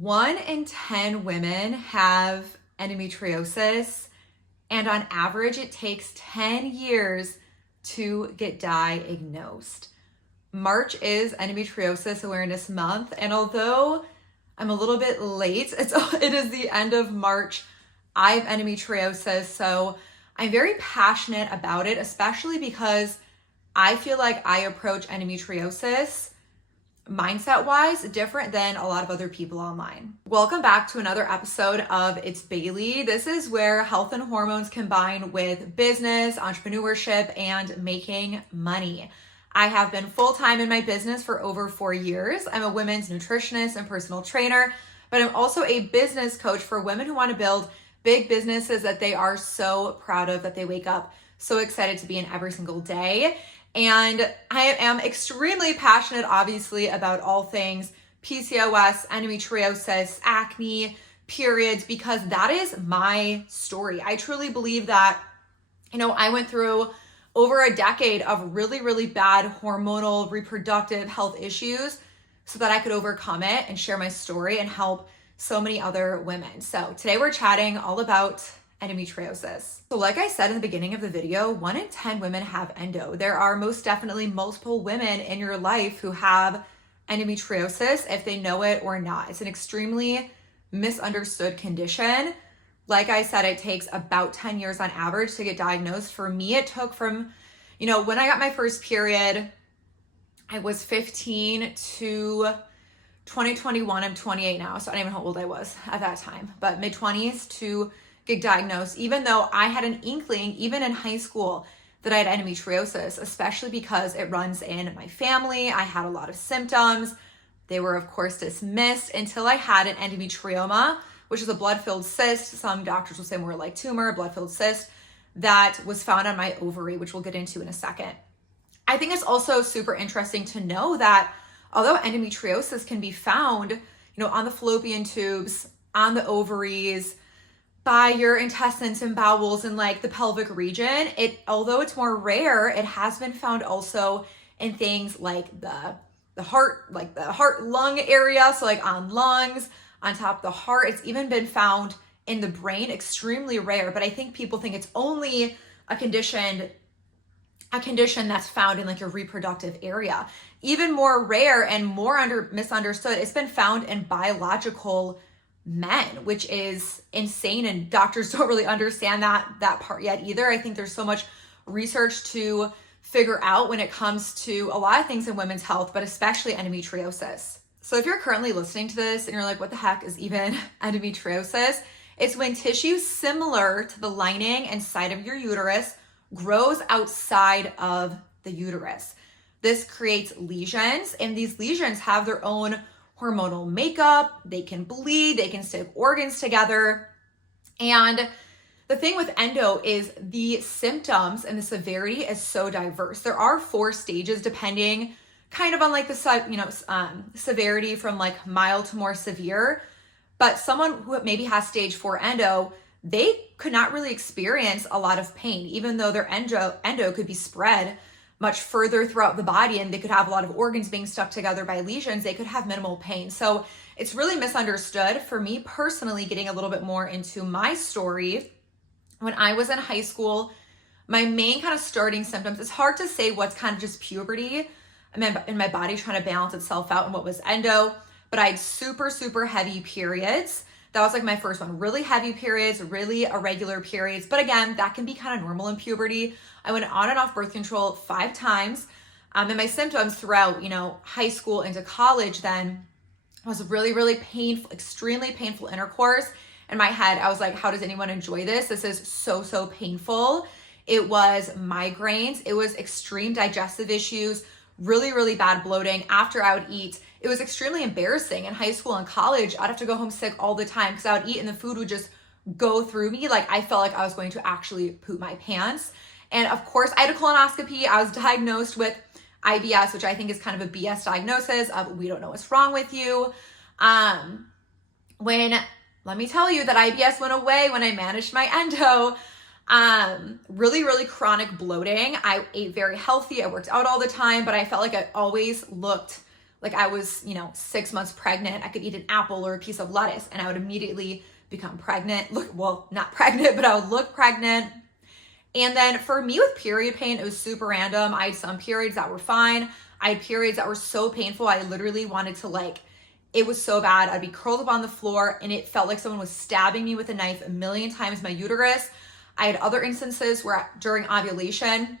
1 in 10 women have endometriosis, and on average, it takes 10 years to get diagnosed. March is Endometriosis Awareness Month, and although I'm a little bit late, it is the end of March. I have endometriosis, so I'm very passionate about it, especially because I feel like I approach endometriosis mindset-wise different than a lot of other people online. Welcome back to another episode of It's Bailey. This is where health and hormones combine with business, entrepreneurship, and making money. I have been full-time in my business for over 4 years. I'm a women's nutritionist and personal trainer, but I'm also a business coach for women who want to build big businesses that they are so proud of, that they wake up so excited to be in every single day. And I am extremely passionate, obviously, about all things PCOS, endometriosis, acne, periods, because that is my story. I truly believe that, I went through over a decade of really, really bad hormonal reproductive health issues so that I could overcome it and share my story and help so many other women. So today we're chatting all about endometriosis. So like I said in the beginning of the video, 1 in 10 women have endo. There are most definitely multiple women in your life who have endometriosis, if they know it or not. It's an extremely misunderstood condition. Like I said, it takes about 10 years on average to get diagnosed. For me, it took from, when I got my first period, I was 15 to 2021. I'm 28 now, so I don't even know how old I was at that time, but mid-20s to get diagnosed, even though I had an inkling, even in high school, that I had endometriosis, especially because it runs in my family. I had a lot of symptoms. They were, of course, dismissed until I had an endometrioma, which is a blood-filled cyst. Some doctors will say more like tumor, blood-filled cyst, that was found on my ovary, which we'll get into in a second. I think it's also super interesting to know that although endometriosis can be found, on the fallopian tubes, on the ovaries, by your intestines and bowels and like the pelvic region, although it's more rare, it has been found also in things like the heart, like the heart lung area. So like on lungs, on top of the heart. It's even been found in the brain, extremely rare. But I think people think it's only a condition that's found in like your reproductive area. Even more rare and more misunderstood, it's been found in biological men, which is insane, and doctors don't really understand that part yet either. I think there's so much research to figure out when it comes to a lot of things in women's health, but especially endometriosis. So if you're currently listening to this and you're like, what the heck is even endometriosis? It's when tissue similar to the lining and side of your uterus grows outside of the uterus. This creates lesions, and these lesions have their own hormonal makeup. They can bleed, they can stick organs together. And the thing with endo is the symptoms and the severity is so diverse. There are 4 stages depending kind of on like the severity from like mild to more severe. But someone who maybe has stage 4 endo, they could not really experience a lot of pain, even though their endo could be spread much further throughout the body, and they could have a lot of organs being stuck together by lesions. They could have minimal pain. So it's really misunderstood. For me personally, getting a little bit more into my story, when I was in high school, my main kind of starting symptoms, it's hard to say what's kind of just puberty and my body trying to balance itself out and what was endo, but I had super, super heavy periods. That was like my first one, really heavy periods, really irregular periods. But again, that can be kind of normal in puberty. I went on and off birth control 5 times. And my symptoms throughout, high school into college then was really, really painful, extremely painful intercourse. In my head, I was like, how does anyone enjoy this? This is so, so painful. It was migraines. It was extreme digestive issues, really, really bad bloating. After I would eat, it was extremely embarrassing. In high school and college, I'd have to go home sick all the time because I would eat and the food would just go through me. Like I felt like I was going to actually poop my pants. And of course, I had a colonoscopy. I was diagnosed with IBS, which I think is kind of a BS diagnosis of we don't know what's wrong with you. Let me tell you that IBS went away when I managed my endo. Really, really chronic bloating. I ate very healthy. I worked out all the time, but I felt like I always looked Like I was, 6 months pregnant. I could eat an apple or a piece of lettuce and I would immediately become pregnant. Not pregnant, but I would look pregnant. And then for me with period pain, it was super random. I had some periods that were fine. I had periods that were so painful. I literally wanted to it was so bad. I'd be curled up on the floor and it felt like someone was stabbing me with a knife 1,000,000 times my uterus. I had other instances where during ovulation,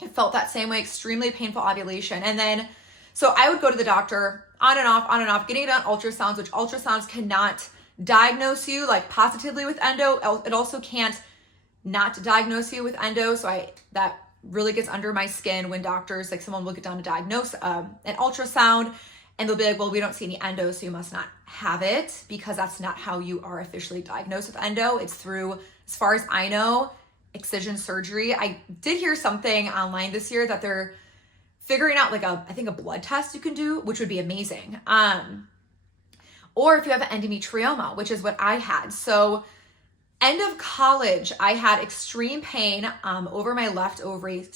it felt that same way, extremely painful ovulation. And then, so I would go to the doctor on and off, getting done ultrasounds, which ultrasounds cannot diagnose you positively with endo. It also can't not diagnose you with endo. So that really gets under my skin when doctors, someone will get done to diagnose an ultrasound and they'll be like, well, we don't see any endo, so you must not have it, because that's not how you are officially diagnosed with endo. It's through, as far as I know, Excision Surgery. I did hear something online this year that they're figuring out I think a blood test you can do, which would be amazing. Or if you have an endometrioma, which is what I had. So end of college, I had extreme pain over my left ovary,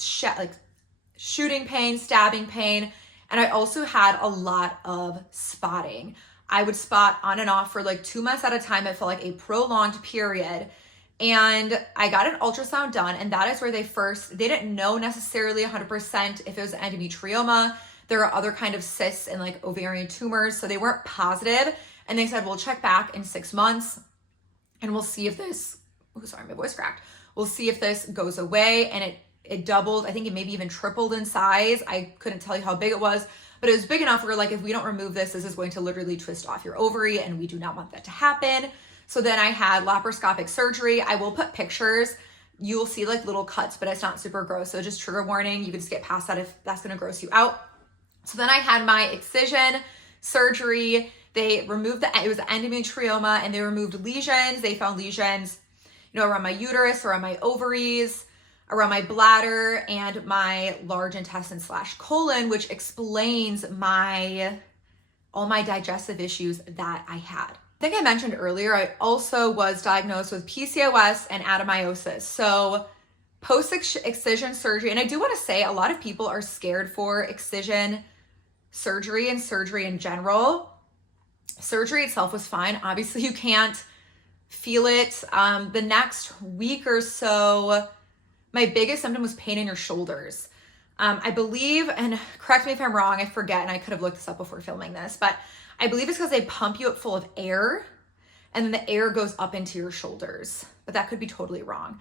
shooting pain, stabbing pain. And I also had a lot of spotting. I would spot on and off for 2 months at a time. It felt like a prolonged period. And I got an ultrasound done, and that is where they didn't know necessarily 100% if it was endometrioma. There are other kind of cysts and ovarian tumors, so they weren't positive. And they said, we'll check back in 6 months and we'll see if this, my voice cracked. We'll see if this goes away. And it doubled. I think it maybe even tripled in size. I couldn't tell you how big it was, but it was big enough where if we don't remove this, this is going to literally twist off your ovary, and we do not want that to happen. So then I had laparoscopic surgery. I will put pictures. You'll see little cuts, but it's not super gross. So just trigger warning. You can just get past that if that's going to gross you out. So then I had my excision surgery. They removed it was endometrioma, and they removed lesions. They found lesions, around my uterus, around my ovaries, around my bladder, and my large intestine / colon, which explains all my digestive issues that I had. I think I mentioned earlier, I also was diagnosed with PCOS and adenomyosis. So post-excision surgery, and I do want to say a lot of people are scared for excision surgery and surgery in general. Surgery itself was fine. Obviously, you can't feel it. The next week or so, my biggest symptom was pain in your shoulders. I believe, and correct me if I'm wrong, I forget, and I could have looked this up before filming this, but I believe it's because they pump you up full of air, and then the air goes up into your shoulders, but that could be totally wrong.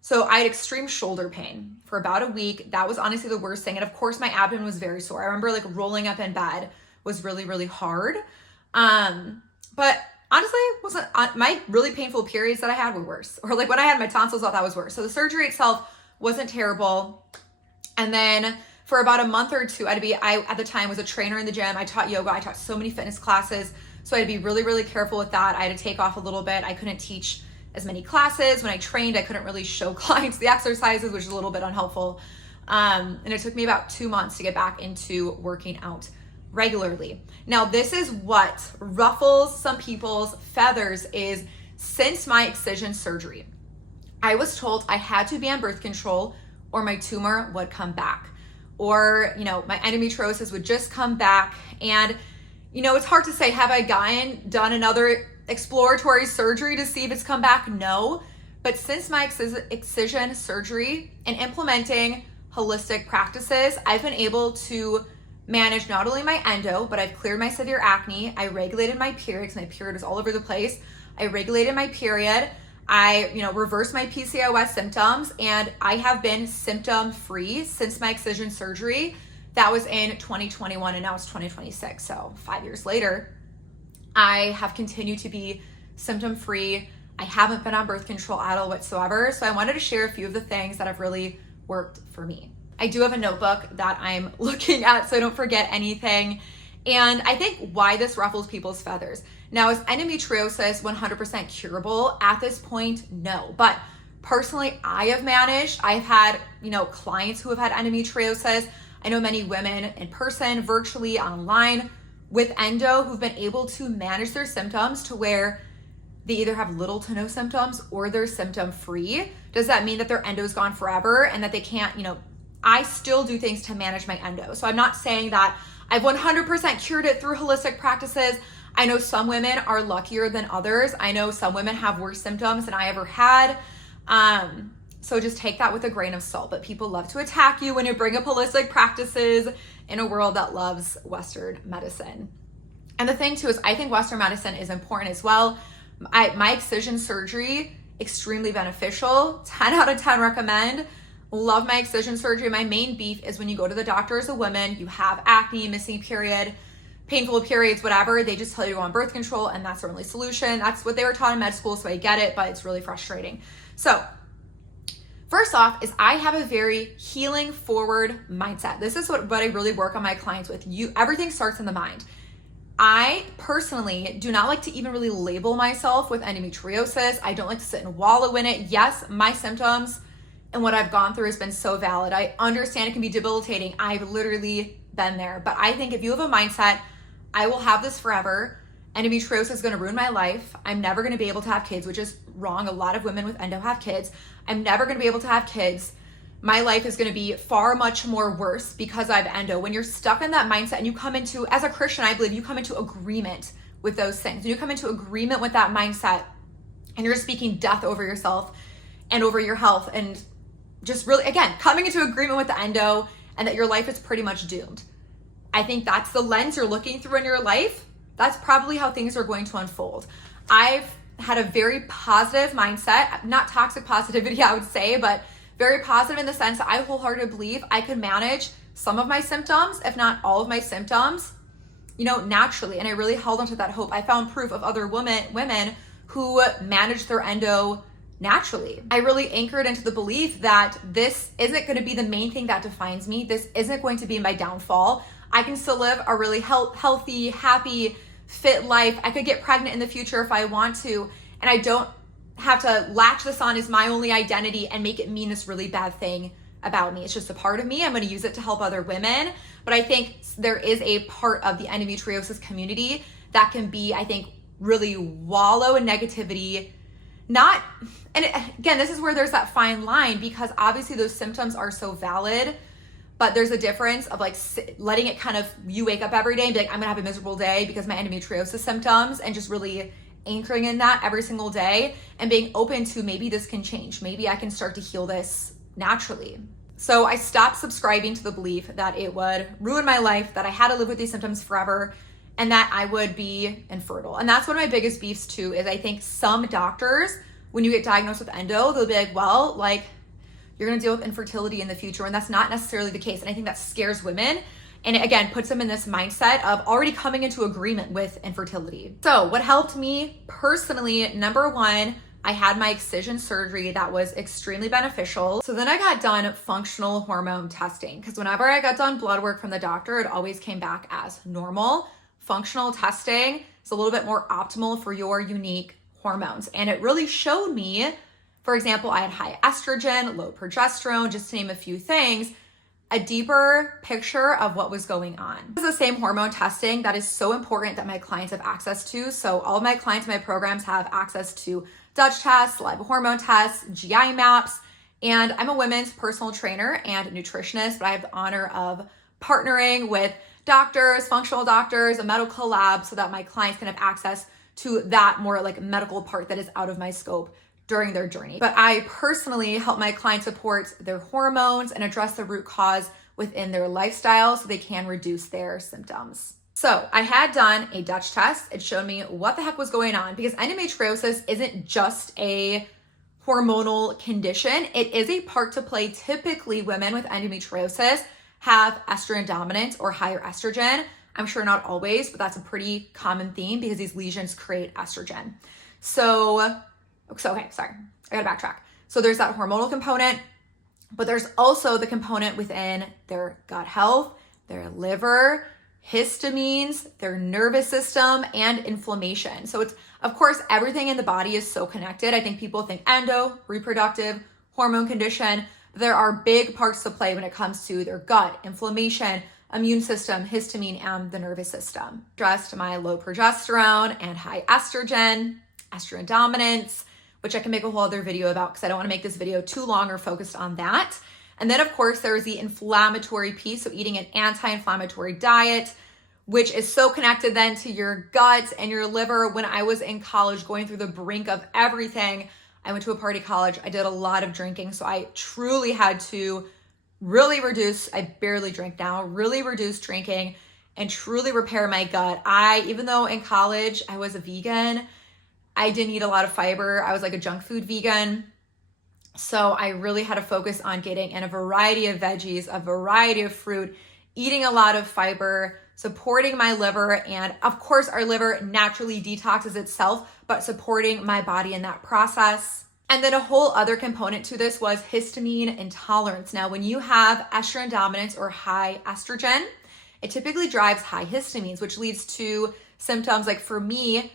So I had extreme shoulder pain for about a week. That was honestly the worst thing. And of course my abdomen was very sore. I remember rolling up in bed was really, really hard. But honestly, wasn't my really painful periods that I had were worse. Or when I had my tonsils out, that was worse. So the surgery itself wasn't terrible. And then for about a month or two, I at the time was a trainer in the gym. I taught yoga. I taught so many fitness classes. So I had to be really, really careful with that. I had to take off a little bit. I couldn't teach as many classes. When I trained, I couldn't really show clients the exercises, which is a little bit unhelpful. And it took me about 2 months to get back into working out regularly. Now, this is what ruffles some people's feathers is since my excision surgery, I was told I had to be on birth control or my tumor would come back, or, my endometriosis would just come back. And, it's hard to say, have I done another exploratory surgery to see if it's come back? No. But since my excision surgery and implementing holistic practices, I've been able to manage not only my endo, but I've cleared my severe acne. I regulated my period because my period was all over the place. I regulated my period. I, reversed my PCOS symptoms, and I have been symptom free since my excision surgery. That was in 2021, and now it's 2026. So 5 years later, I have continued to be symptom free. I haven't been on birth control at all whatsoever. So I wanted to share a few of the things that have really worked for me. I do have a notebook that I'm looking at so I don't forget anything. And I think why this ruffles people's feathers. Now, is endometriosis 100% curable? At this point, no. But personally, I've had, clients who have had endometriosis. I know many women in person, virtually, online with endo who've been able to manage their symptoms to where they either have little to no symptoms or they're symptom free. Does that mean that their endo's gone forever and that they can't, I still do things to manage my endo. So I'm not saying that I've 100% cured it through holistic practices. I know some women are luckier than others. I know some women have worse symptoms than I ever had. So just take that with a grain of salt. But people love to attack you when you bring up holistic practices in a world that loves Western medicine. And the thing too is I think Western medicine is important as well. My excision surgery, extremely beneficial, 10 out of 10 recommend. Love my excision surgery. My main beef is when you go to the doctor as a woman, you have acne, missing period, painful periods, whatever, they just tell you to go on birth control and that's the only solution. That's what they were taught in med school, so I get it, but it's really frustrating. So first off is I have a very healing forward mindset. This is what I really work on my clients with. Everything starts in the mind. I personally do not like to even really label myself with endometriosis. I don't like to sit and wallow in it. Yes, my symptoms and what I've gone through has been so valid. I understand it can be debilitating. I've literally been there. But I think if you have a mindset, I will have this forever. Endometriosis is going to ruin my life. I'm never going to be able to have kids, which is wrong. A lot of women with endo have kids. I'm never going to be able to have kids. My life is going to be far much more worse because I have endo. When you're stuck in that mindset and you come into, as a Christian, I believe you come into agreement with those things. And you come into agreement with that mindset and you're speaking death over yourself and over your health and just really, again, coming into agreement with the endo and that your life is pretty much doomed. I think that's the lens you're looking through in your life. That's probably how things are going to unfold. I've had a very positive mindset, not toxic positivity, I would say, but very positive in the sense that I wholeheartedly believe I could manage some of my symptoms, if not all of my symptoms, naturally. And I really held onto that hope. I found proof of other women who managed their endo naturally. I really anchored into the belief that this isn't going to be the main thing that defines me. This isn't going to be my downfall. I can still live a really healthy, happy, fit life. I could get pregnant in the future if I want to, and I don't have to latch this on as my only identity and make it mean this really bad thing about me. It's just a part of me. I'm going to use it to help other women. But I think there is a part of the endometriosis community that can be, I think, really wallow in negativity. Again, this is where there's that fine line because obviously those symptoms are so valid, but there's a difference of like letting it kind of, you wake up every day and be like, I'm gonna have a miserable day because my endometriosis symptoms, and just really anchoring in that every single day and being open to maybe this can change. Maybe I can start to heal this naturally. So I stopped subscribing to the belief that it would ruin my life, that I had to live with these symptoms forever, and that I would be infertile. And that's one of my biggest beefs too, is I think some doctors, when you get diagnosed with endo, they'll be like, well, like, you're gonna deal with infertility in the future. And that's not necessarily the case. And I think that scares women. And it, again, puts them in this mindset of already coming into agreement with infertility. So what helped me personally, number one, I had my excision surgery that was extremely beneficial. So then I got done functional hormone testing because whenever I got done blood work from the doctor, it always came back as normal. Functional testing is a little bit more optimal for your unique hormones. And it really showed me, for example, I had high estrogen, low progesterone, just to name a few things, a deeper picture of what was going on. This is the same hormone testing that is so important that my clients have access to. So all of my clients in my programs have access to Dutch tests, saliva hormone tests, GI maps, and I'm a women's personal trainer and nutritionist, but I have the honor of partnering with doctors, functional doctors, a medical lab so that my clients can have access to that more like medical part that is out of my scope during their journey. But I personally help my clients support their hormones and address the root cause within their lifestyle so they can reduce their symptoms. So I had done a Dutch test. It showed me what the heck was going on because endometriosis isn't just a hormonal condition. It is a part to play. Typically, women with endometriosis have estrogen dominance or higher estrogen. I'm sure not always, but that's a pretty common theme because these lesions create estrogen. Okay, sorry, I gotta backtrack. So there's that hormonal component, but there's also the component within their gut health, their liver, histamines, their nervous system, and inflammation. So it's, of course, everything in the body is so connected. I think people think endo, reproductive, hormone condition. There are big parts to play when it comes to their gut, inflammation, immune system, histamine, and the nervous system. Addressed my low progesterone and high estrogen dominance, which I can make a whole other video about because I don't want to make this video too long or focused on that. And then of course there's the inflammatory piece, so eating an anti-inflammatory diet, which is so connected then to your gut and your liver. When I was in college going through the brink of everything, I went to a party college, I did a lot of drinking, so I truly had to really reduce, I barely drink now, really reduce drinking and truly repair my gut. Even though in college I was a vegan, I didn't eat a lot of fiber. I was like a junk food vegan. So I really had to focus on getting in a variety of veggies, a variety of fruit, eating a lot of fiber, supporting my liver. And of course, our liver naturally detoxes itself, but supporting my body in that process. And then a whole other component to this was histamine intolerance. Now, when you have estrogen dominance or high estrogen, it typically drives high histamines, which leads to symptoms like, for me,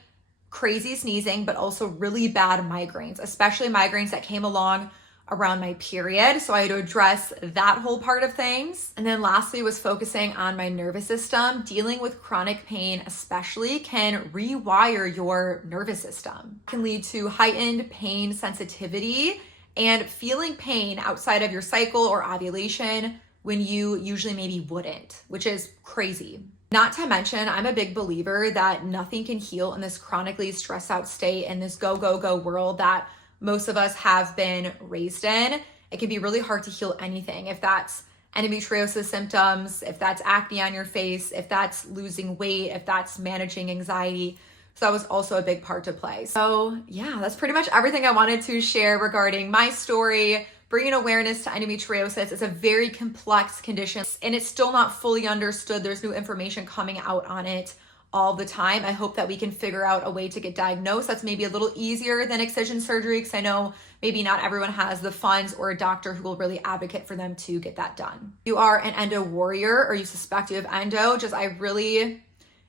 crazy sneezing, but also really bad migraines, especially migraines that came along around my period. So I had to address that whole part of things. And then lastly was focusing on my nervous system. Dealing with chronic pain especially can rewire your nervous system. It can lead to heightened pain sensitivity and feeling pain outside of your cycle or ovulation when you usually maybe wouldn't, which is crazy. Not to mention, I'm a big believer that nothing can heal in this chronically stressed out state, in this go, go, go world that most of us have been raised in. It can be really hard to heal anything. If that's endometriosis symptoms, if that's acne on your face, if that's losing weight, if that's managing anxiety. So that was also a big part to play. So yeah, that's pretty much everything I wanted to share regarding my story. Bringing awareness to endometriosis is a very complex condition and it's still not fully understood. There's new information coming out on it all the time. I hope that we can figure out a way to get diagnosed that's maybe a little easier than excision surgery, because I know maybe not everyone has the funds or a doctor who will really advocate for them to get that done. If you are an endo warrior or you suspect you have endo, I really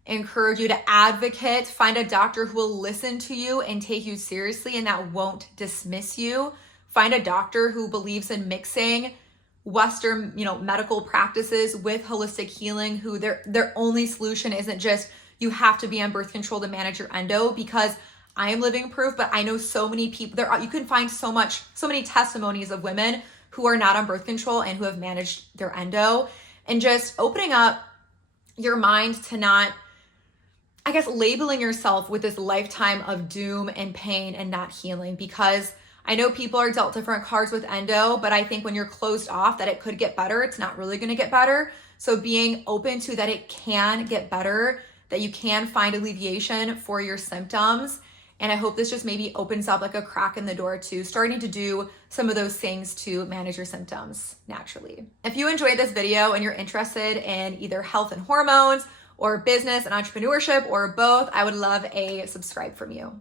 encourage you to advocate, find a doctor who will listen to you and take you seriously and that won't dismiss you. Find a doctor who believes in mixing Western, medical practices with holistic healing, who their only solution isn't just you have to be on birth control to manage your endo, because I am living proof, but I know so many people you can find so many testimonies of women who are not on birth control and who have managed their endo, and just opening up your mind to not, labeling yourself with this lifetime of doom and pain and not healing. Because I know people are dealt different cards with endo, but I think when you're closed off that it could get better, it's not really going to get better. So being open to that it can get better, that you can find alleviation for your symptoms. And I hope this just maybe opens up like a crack in the door to starting to do some of those things to manage your symptoms naturally. If you enjoyed this video and you're interested in either health and hormones or business and entrepreneurship or both, I would love a subscribe from you.